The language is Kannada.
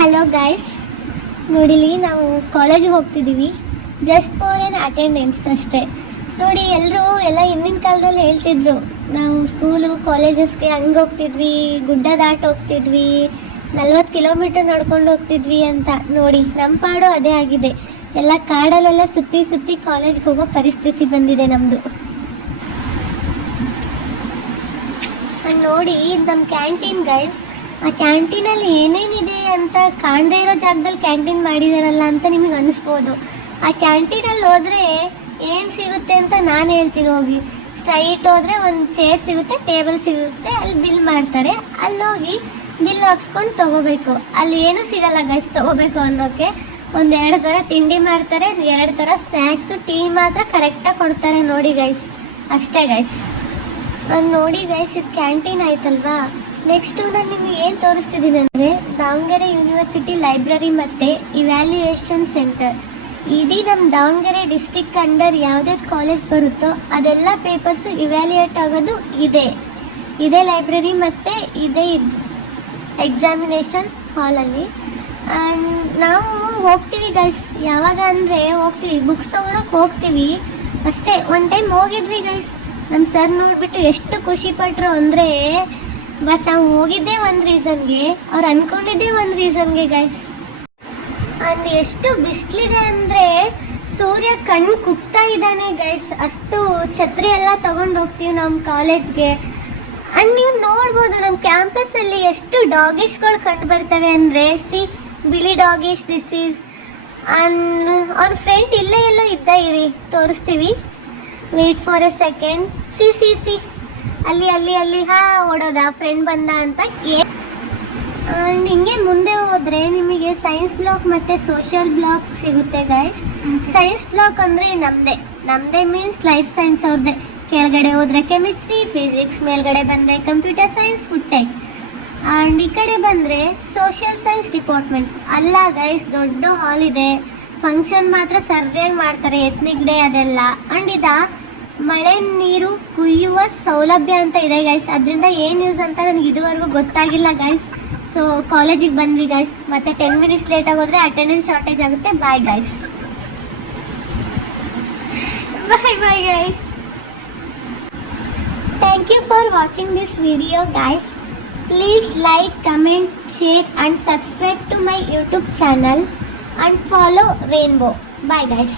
ಹಲೋ ಗೈಸ್, ನೋಡಿಲಿ ನಾವು ಕಾಲೇಜಿಗೆ ಹೋಗ್ತಿದ್ದೀವಿ. ಜಸ್ಟ್ ಫಾರ್ ಆನ್ ಅಟೆಂಡೆನ್ಸ್ ಅಷ್ಟೇ. ನೋಡಿ ಎಲ್ಲ ಹಿಂದಿನ ಕಾಲದಲ್ಲಿ ಹೇಳ್ತಿದ್ರು, ನಾವು ಸ್ಕೂಲು ಕಾಲೇಜಸ್ಗೆ ಹಂಗೆ ಹೋಗ್ತಿದ್ವಿ, ಗುಡ್ಡ ದಾಟ್ ಹೋಗ್ತಿದ್ವಿ, 40 ಕಿಲೋಮೀಟರ್ ನಡ್ಕೊಂಡು ಹೋಗ್ತಿದ್ವಿ ಅಂತ. ನೋಡಿ ನಮ್ಮ ಪಾಡು ಅದೇ ಆಗಿದೆ. ಎಲ್ಲ ಕಾಡಲ್ಲೆಲ್ಲ ಸುತ್ತಿ ಕಾಲೇಜ್ಗೆ ಹೋಗೋ ಪರಿಸ್ಥಿತಿ ಬಂದಿದೆ ನಮ್ಮದು. ನೋಡಿ ನಮ್ಮ ಕ್ಯಾಂಟೀನ್ ಗೈಸ್, ಆ ಕ್ಯಾಂಟೀನಲ್ಲಿ ಏನೇನಿದೆ ಅಂತ ಕಾಣದೇ ಇರೋ ಜಾಗದಲ್ಲಿ ಕ್ಯಾಂಟೀನ್ ಮಾಡಿದಾರಲ್ಲ ಅಂತ ನಿಮಗೆ ಅನಿಸ್ಬೋದು. ಆ ಕ್ಯಾಂಟೀನಲ್ಲಿ ಹೋದರೆ ಏನು ಸಿಗುತ್ತೆ ಅಂತ ನಾನು ಹೇಳ್ತೀನಿ. ಹೋಗಿ ಸ್ಟ್ರೈಟ್ ಹೋದರೆ ಒಂದು ಚೇರ್ ಸಿಗುತ್ತೆ, ಟೇಬಲ್ ಸಿಗುತ್ತೆ, ಅಲ್ಲಿ ಬಿಲ್ ಮಾಡ್ತಾರೆ. ಅಲ್ಲಿ ಹೋಗಿ ಬಿಲ್ ಹಾಕ್ಸ್ಕೊಂಡು ತೊಗೋಬೇಕು. ಅಲ್ಲಿ ಏನೂ ಸಿಗಲ್ಲ ಗೈಸ್ ತೊಗೋಬೇಕು ಅನ್ನೋಕ್ಕೆ. 1-2 ಥರ ತಿಂಡಿ ಮಾಡ್ತಾರೆ, 2 ಥರ ಸ್ನ್ಯಾಕ್ಸು, ಟೀ ಮಾತ್ರ ಕರೆಕ್ಟಾಗಿ ಕೊಡ್ತಾರೆ. ನೋಡಿ ಗೈಸ್, ಅಷ್ಟೇ ಗೈಸ್. ನೋಡಿ ಗೈಸ್, ಇದು ಕ್ಯಾಂಟೀನ್ ಆಯ್ತಲ್ವಾ. ನೆಕ್ಸ್ಟು ನಾನು ನಿಮಗೆ ಏನು ತೋರಿಸ್ತಿದ್ದೀನಿ ಅಂದರೆ, ದಾವಣಗೆರೆ ಯೂನಿವರ್ಸಿಟಿ ಲೈಬ್ರರಿ ಮತ್ತು ಇವ್ಯಾಲ್ಯೂಯೇಷನ್ ಸೆಂಟರ್. ಇಡೀ ನಮ್ಮ ದಾವಣಗೆರೆ ಡಿಸ್ಟಿಕ್ ಅಂಡರ್ ಯಾವುದ್ಯಾವ್ದು ಕಾಲೇಜ್ ಬರುತ್ತೋ ಅದೆಲ್ಲ ಪೇಪರ್ಸು ಇವ್ಯಾಲ್ಯೂಯೇಟ್ ಆಗೋದು ಇದೇ ಲೈಬ್ರರಿ ಮತ್ತು ಇದೇ ಎಕ್ಸಾಮಿನೇಷನ್ ಹಾಲಲ್ಲಿ. ಆ್ಯಂಡ್ ನಾವು ಹೋಗ್ತೀವಿ ಗೈಸ್. ಯಾವಾಗ ಅಂದರೆ ಹೋಗ್ತೀವಿ, ಬುಕ್ಸ್ ತೊಗೊಳಕ್ಕೆ ಹೋಗ್ತೀವಿ ಅಷ್ಟೇ. ಒನ್ ಟೈಮ್ ಹೋಗಿದ್ವಿ ಗೈಸ್. ನಮ್ಮ ಸರ್ ನೋಡಿಬಿಟ್ಟು ಎಷ್ಟು ಖುಷಿಪಟ್ಟರು ಅಂದರೆ, ಬಟ್ ನಾವು ಹೋಗಿದ್ದೇ ಒಂದು ರೀಸನ್ಗೆ, ಅವ್ರು ಅಂದ್ಕೊಂಡಿದ್ದೇ ಒಂದು ರೀಸನ್ಗೆ ಗೈಸ್. ಆ್ಯಂಡ್ ಎಷ್ಟು ಬಿಸಿಲಿದೆ ಅಂದರೆ ಸೂರ್ಯ ಕಣ್ಣು ಕುಗ್ತಾ ಇದ್ದಾನೆ ಗೈಸ್. ಅಷ್ಟು ಛತ್ರಿ ಎಲ್ಲ ತೊಗೊಂಡು ಹೋಗ್ತೀವಿ ನಮ್ಮ ಕಾಲೇಜ್ಗೆ. ಆ್ಯಂಡ್ ನೀವು ನೋಡ್ಬೋದು ನಮ್ಮ ಕ್ಯಾಂಪಸ್ಸಲ್ಲಿ ಎಷ್ಟು ಡಾಗಿಶ್ಗಳು ಕಂಡು ಬರ್ತವೆ ಅಂದರೆ, ಬಿಳಿ ಡಾಗಿಶ್ ದಿಸ್ ಈಸ್. ಆ್ಯಂಡ್ ಅವ್ರ ಫ್ರೆಂಡ್ ಇಲ್ಲೇ ಎಲ್ಲೋ ಇರಿ ತೋರಿಸ್ತೀವಿ. Wait for a second. See ಅಲ್ಲಿ ಓಡೋದ ಫ್ರೆಂಡ್ ಬಂದ ಅಂತ. ಆ್ಯಂಡ್ ಹಿಂಗೆ ಮುಂದೆ ಹೋದರೆ ನಿಮಗೆ ಸೈನ್ಸ್ ಬ್ಲಾಕ್ ಮತ್ತು ಸೋಷಿಯಲ್ ಬ್ಲಾಕ್ ಸಿಗುತ್ತೆ ಗೈಸ್. ಸೈನ್ಸ್ ಬ್ಲಾಕ್ ಅಂದರೆ ನಮ್ಮದೇ ಮೀನ್ಸ್ ಲೈಫ್ ಸೈನ್ಸ್ ಅವ್ರದ್ದೇ. ಕೆಳಗಡೆ ಹೋದರೆ ಕೆಮಿಸ್ಟ್ರಿ, ಫಿಸಿಕ್ಸ್, ಮೇಲ್ಗಡೆ ಬಂದರೆ computer science, food tech. And ಈ ಕಡೆ ಬಂದರೆ ಸೋಷಿಯಲ್ ಸೈನ್ಸ್ ಡಿಪಾರ್ಟ್ಮೆಂಟ್. ಅಲ್ಲ ಗೈಸ್, ದೊಡ್ಡ ಹಾಲ್ ಇದೆ. ಫಂಕ್ಷನ್ ಮಾತ್ರ ಸರಿಯಾಗಿ ಮಾಡ್ತಾರೆ, ಎತ್ನಿಕ್ ಡೇ ಅದೆಲ್ಲ. ಆ್ಯಂಡ್ ಮಳೆ ನೀರು ಕುಯ್ಯುವ ಸೌಲಭ್ಯ ಅಂತ ಇದೆ ಗೈಸ್. ಅದರಿಂದ ಏನು ಯೂಸ್ ಅಂತ ನನಗೆ ಇದುವರೆಗೂ ಗೊತ್ತಾಗಿಲ್ಲ ಗೈಸ್. ಸೊ ಕಾಲೇಜಿಗೆ ಬಂದ್ವಿ ಗೈಸ್. ಮತ್ತು 10 ಮಿನಿಟ್ಸ್ ಲೇಟಾಗಿ ಹೋದರೆ ಅಟೆಂಡೆನ್ಸ್ ಶಾರ್ಟೇಜ್ ಆಗುತ್ತೆ. Bye guys. Bye guys. Thank you for watching this video guys. Please like, comment, share and subscribe to my YouTube channel and follow Rainbow. Bye guys.